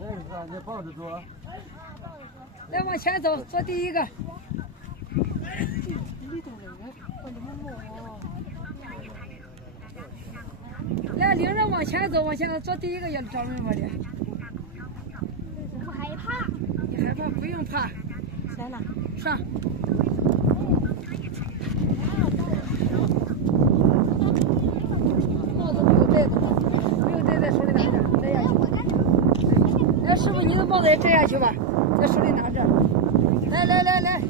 你抱着坐。来，往前走，坐第一个。来，领着往前走，往前走，坐第一个也找人玩的。我害怕。你害怕？不用怕。来了，上。帽子没有戴的，没有戴在手里拿着，摘下去。来，师傅，你的帽子也摘下去吧，在手里拿着。来来来来。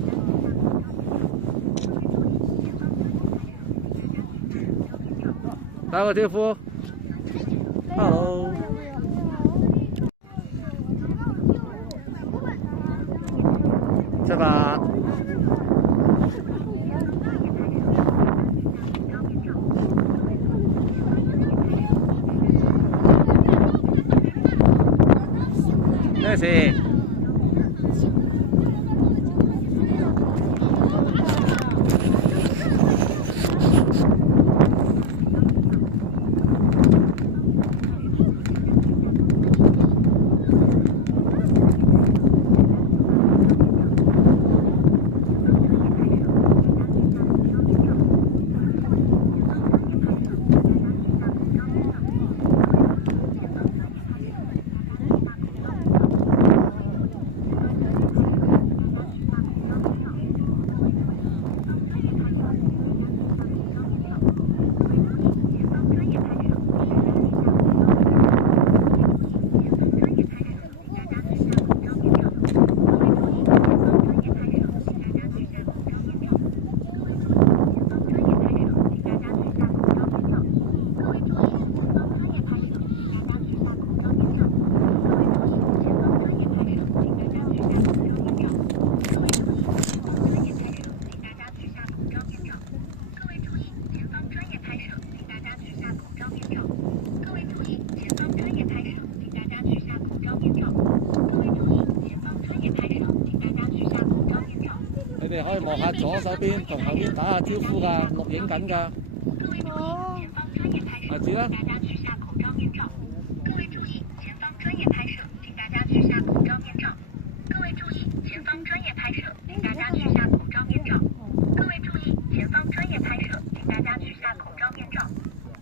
打个招呼。Hello。是吧？咩事？你哋可以望下左手邊，同後邊打下招呼㗎，錄影緊㗎。哦。下次啦。各位注意，前方专业拍摄，请大家取下口罩面罩。各位注意，前方专业拍摄，请大家取下口罩面罩。各位注意，前方专业拍摄，请大家取下口罩面罩。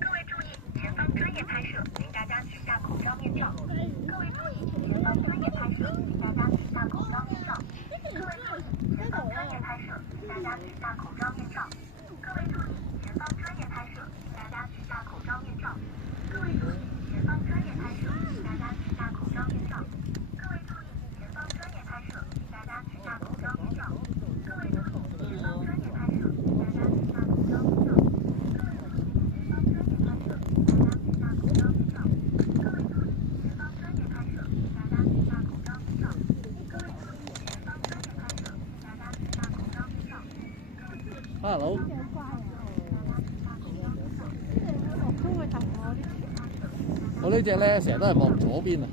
各位注意，前方专业拍摄，请大家取下口罩面罩。各位注意，前方专业拍摄，请大家取下口罩面罩。各位注意，前方专业拍摄，请大家取下口罩面罩。各位注意，前方专业拍摄，请大家取下口罩面罩。各位注意，前方专业拍摄，请大家取下口罩面罩。各位注意，前方专业拍摄，请大家取下口罩面罩。各位注意，前方专业拍摄，请大家取下口罩面罩。各位注意，前方专业拍摄，请大家取下口罩面罩。各位注意，前方专业拍摄，请大家取下口罩面罩。各位注意，前方专业拍摄，请大家取下口罩面罩。Hello。我呢只咧成日都係望左邊啊！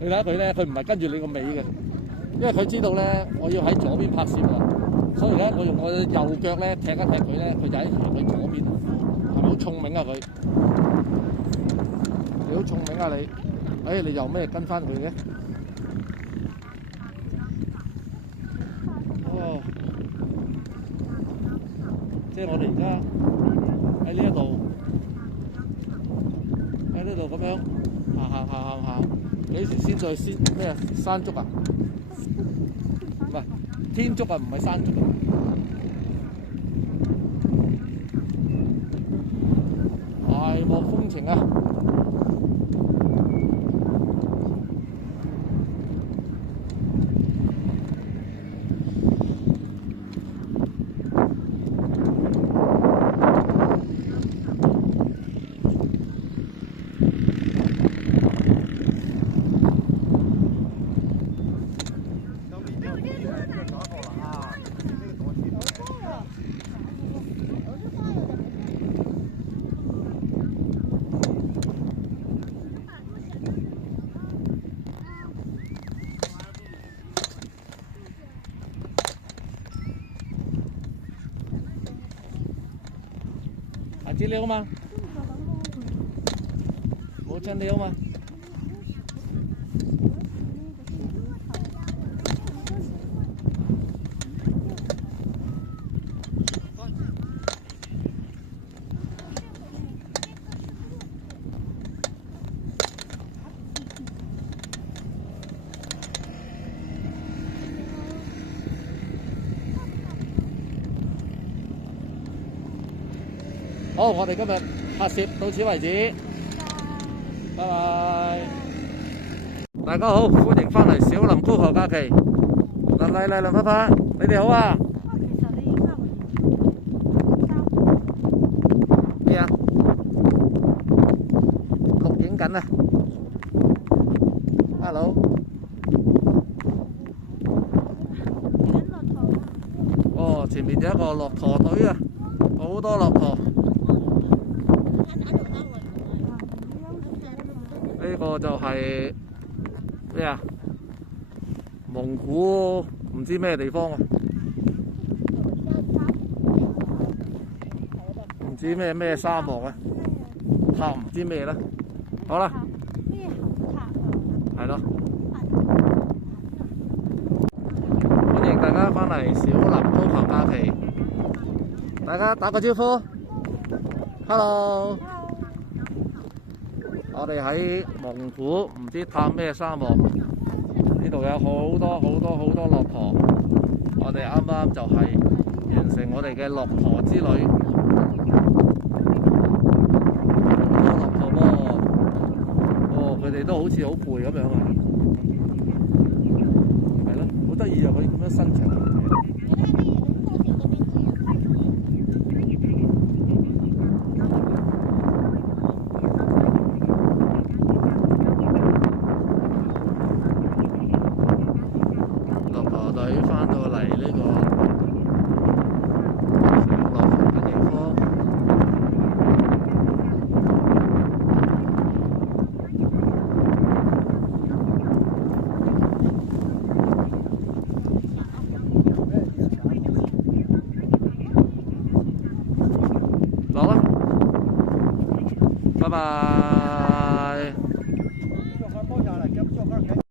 你睇下佢咧，佢唔係跟住你個尾嘅，因為佢知道咧我要喺左邊拍攝啊，所以而家我用我嘅右腳咧踢一踢佢咧，佢就喺佢左邊，係咪好聰明啊佢？你好聰明啊你！你又咩跟翻佢嘅？哦，即係我哋而家喺呢一度。喺呢度咁樣行，幾時先再先咩山竹啊？唔係天竺啊，唔係山竹。大漠風情啊！資料嘛，冇資料嘛。好，我哋今日拍攝到此為止，拜拜。大家好，歡迎翻嚟小林高球假期。林麗麗、林拍拍，你哋好啊！咩啊？錄影緊啊 ！Hello。哦，前面有一個駱駝隊啊，好多駱駝。呢個就係咩啊？蒙古唔知咩地方啊？唔知咩沙漠啊？塔唔知咩啦。好啦，係咯。歡迎大家翻嚟小林高球假期，大家打個招呼 ，Hello。我哋喺蒙古唔知探咩沙漠，呢度有好多駱駝。我哋啱啱就係完成我哋嘅駱駝之旅，好多駱駝喎。哦，佢哋都好似好攰咁樣啊，係咯，好得意啊！佢咁樣伸長。隊翻到嚟呢個上落嘅地方，落啦，拜拜。